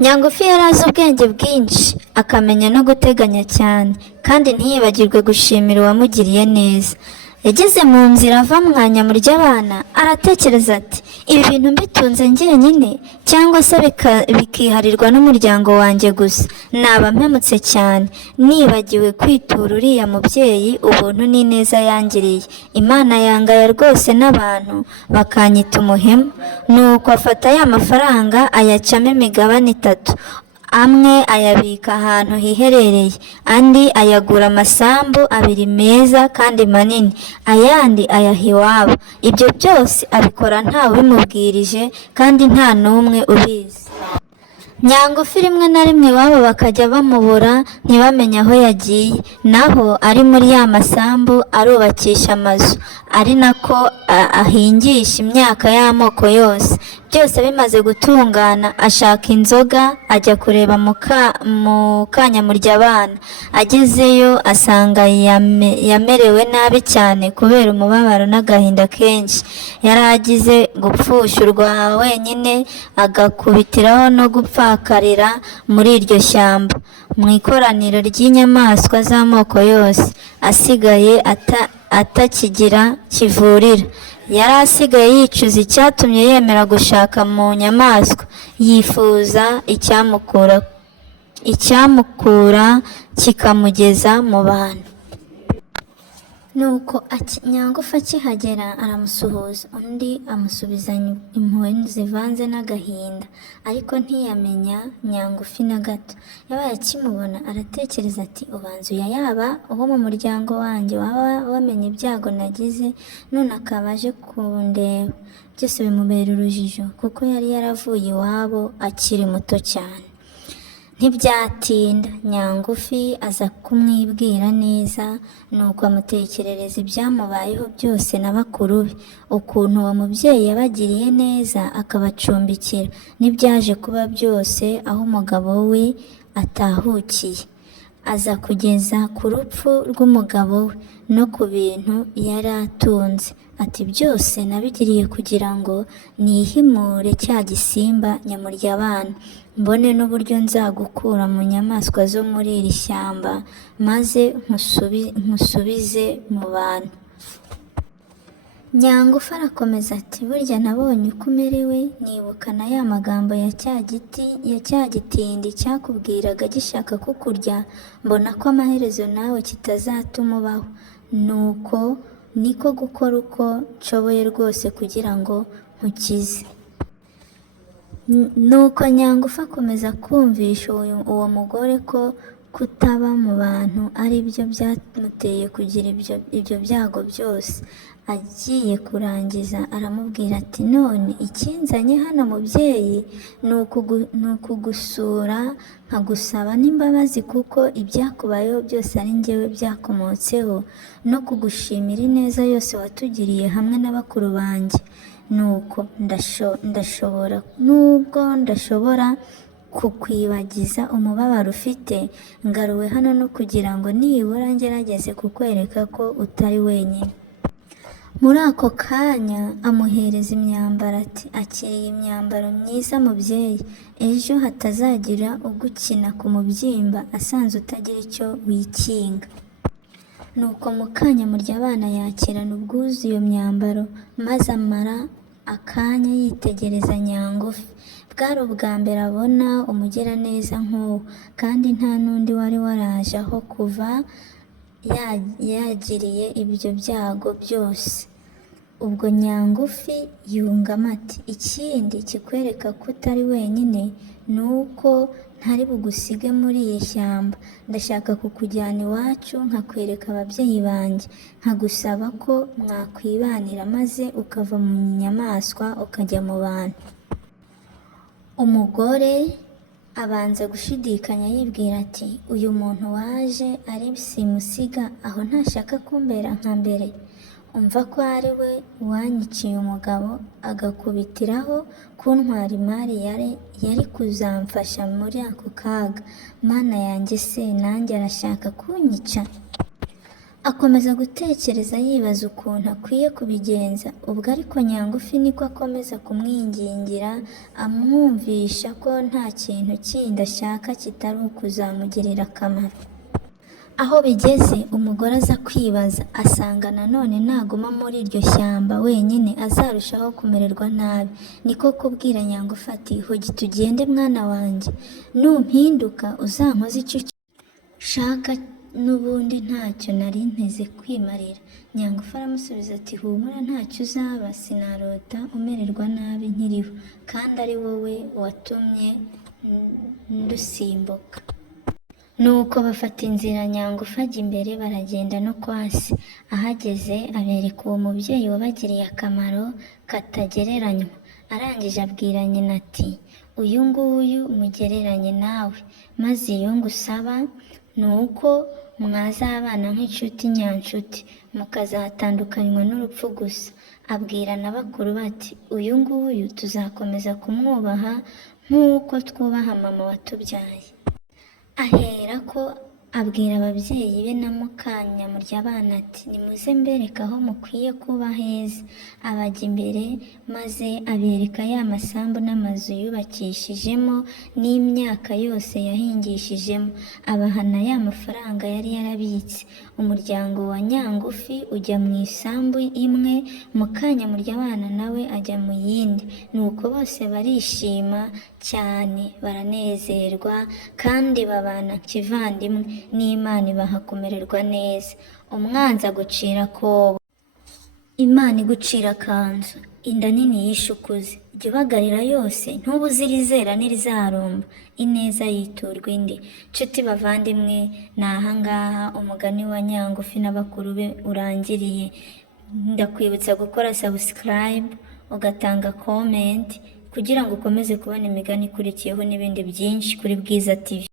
Nyangufi yari azi ubwenge bwinshi, akamenya no guteganya cyane, kandi ntiyibagirwe gushimira uwamugiriye neza. Yageze mu nzira ava Mwanyamurya abana, aratekereza ati ibi bintu mbitunze njyenyine cyangwa se bikiharirwa n'umuryango wanjye gusa, naba mpemutse cyane nibagiwe kwitura uriya mubyeyi ubuntu n'ineza yangiriye. Imana yangaya rwose n'abantu bakanyita umuhemu. Nuko afata ya mafaranga ayacamo imigabane itatu, amwe ayabika ahantu hiherereye, andi ayagura amasambu abiri meza kandi manini, ayandi ayaha iwabo. Ibyo byose abikora ntawubimubwirije kandi nta n'umwe ubizi. Nyangufi rimwe na rimwe iwabo bakajya bamubura ntibamenye aho yagiye, naho ari muri ya masambu arubakisha amazu, ari nako ahingisha imyaka y'amoko yose. Byose bimaze gutungana, ashaka inzoga ajya kureba Mukanyamurya abana. Agezeyo asanga yamerewe nabi cyane kubera umubabaro n'agahinda kenshi. Yari agize gupfushurwa wenyine, agakubitiraho no gupfakarira muri iryo shyamba mu ikoraniro ry'inyamaswa z'amoko yose, asigaye atakigira kivurira. Yari asigaye yicuza icyatumye yemera gushaka mu nyamaswa, yifuza icyamukura kikamugeza mu bantu. Nuko Nyangufi akihagera aramusuhuza, undi amusubizanya impuhwe zivanze n'agahinda, ariko ntiyamenya Nyangufi na gato. Yabaye akimubona aratekereza ati ubanza uya yaba uwo mu muryango wanjye waba wamenye ibyago nagize, none akaba aje kundeba. Byose bimubera urujijo kuko yari yaravuye iwabo akiri muto cyane. Ntibyatinda Nyangufi aza kumwibwira neza, nuko amutekerereza ibyamubayeho byose na bakuru be, ukuntu uwo mubyeyi yabagiriye neza akabacumbikira, n'ibyaje kuba byose aho umugabo we atahukiye. Aza kugeza ku rupfu rw'umugabo we no ku bintu yari atunze. Ati byose nabigiriye kugira ngo nihimure cya gisimba Nyamurya abana, mbone n'uburyo nzagukura mu nyamaswa zo muri iri shyamba, maze nkusubize mu bantu. Nyangufi arakomeza ati burya nabonye uko umerewe, nibuka na ya magambo ya cya gitindi cyakubwiraga gishaka kukurya, mbona ko amaherezo nawe kitazatuma ubaho. Nuko niko gukora uko nshoboye rwose kugira ngo nkukize. Nuko Nyangufi akomeza kumvisha uwo mugore ko kutaba mu bantu ari byo byamuteye kugira ibyo byago byose. Agiye kurangiza aramubwira ati none ikinzanye hano mubyeyi ni ukugusura nkagusaba n'imbabazi, kuko ibyakubayeho byose ari njyewe byakomotseho, no kugushimira ineza yose watugiriye hamwe na bakuru banjye. Nuko ndashobora kukwibagiza umubabaro ufite, ngaruwe hano no kugira ngo nibura ngerageze kukwereka ko utari wenyine. Muri ako kanya amuhereza imyambaro ati akiriye imyambaro myiza mubyeyi, ejo hatazagira ugukina ku mubyimba asanze utagira icyo wikinga. Nuko Mukanyamurya abana yakirana ubwuzu iyo myambaro, maze amara akanya yitegereza Nyangufi. Bwari ubwa mbere abona umugiraneza nk'uwo, kandi nta n'undi wari waraje aho kuva yagiriye ibyo byago byose. Ubwo Nyangufi yungamo ati ikindi kikwereka ko utari wenyine ni uko ntari bugusige muri iyi shyamba. Ndashaka kukujyana iwacu nkakwereka ababyeyi banjye, nkagusaba ko mwakwibanira maze ukava mu nyamaswa ukajya mu bantu. Umugore abanza gushidikanya yibwira ati uyu muntu waje ari simusiga aho ntashaka kumbera nka mbere. Umva ko ari we wanyiciye umugabo agakubitiraho kuntwara imari yari kuzamfasha muri ako kaga. Mana yanjye se nanjye arashaka kunyica? Akomeza gutekereza yibaza ukuntu akwiye kubigenza. Ubwo ariko Nyangufi niko akomeza kumwingingira amwumvisha ko nta kintu kindi ashaka kitari ukuzamugirira akamaro. Aho bigeze umugore aza kwibaza asanga nanone naguma muri iryo shyamba wenyine azarushaho kumererwa nabi. Niko kubwira Nyangufi ati hogi tugende mwana wanjye, numpinduka uzankoze icyo ushaka, n'ubundi ntacyo nari nteze kwimarira. Nyangufi aramusubiza ati humura ntacyo uzaba, sinarota umererwa nabi nkiriho, kandi ari wowe watumye ndusimbuka. Nuko bafata inzira, Nyangufi ajya imbere baragenda no kwa se. Ahageze abereka uwo mubyeyi wabagiriye akamaro katagereranywa. Arangije abwira nyina ati uyu nguyu mugereranye nawe, maze iyo ngusaba ni uko mwazabana nk'inshuti nyanshuti mukazatandukanywa n'urupfu gusa. Abwira na bakuru bati uyu nguyu tuzakomeza kumwubaha nk'uko twubaha mama watubyaye. Ahera ko abwira ababyeyi be na Mukanyamurya ati nimuze mbereka aho mukwiye kuba heza. Abajya imbere maze abereka ya masambu n'amazu yubakishijemo n'imyaka yose yahingishijemo, abahana ya mafaranga yari yarabitse. Umuryango wa Nyangufi ujya mu isambu imwe, Mukanyamurya nawe ajya mu yindi. Nuko bose barishima cyane baranezerwa kandi babana kivandimwe, n'Imana ibaha kumererwa neza. Umwanzi agucira akobo, Imana igucira akanzu. Inda nini yishe ukuze, jya ubagarira yose ntubuze irizera n'irizarumba. Ineza yiturwa indi. Nshuti bavandimwe, ni ahangaha umugani wa Nyangufi n'abakuru be urangiriye. Ndakwibutsa gukora subscribe, ugatanga comment kugira ngo ukomeze kubona imigani ikurikiyeho n'ibindi byinshi kuri Bwiza TV.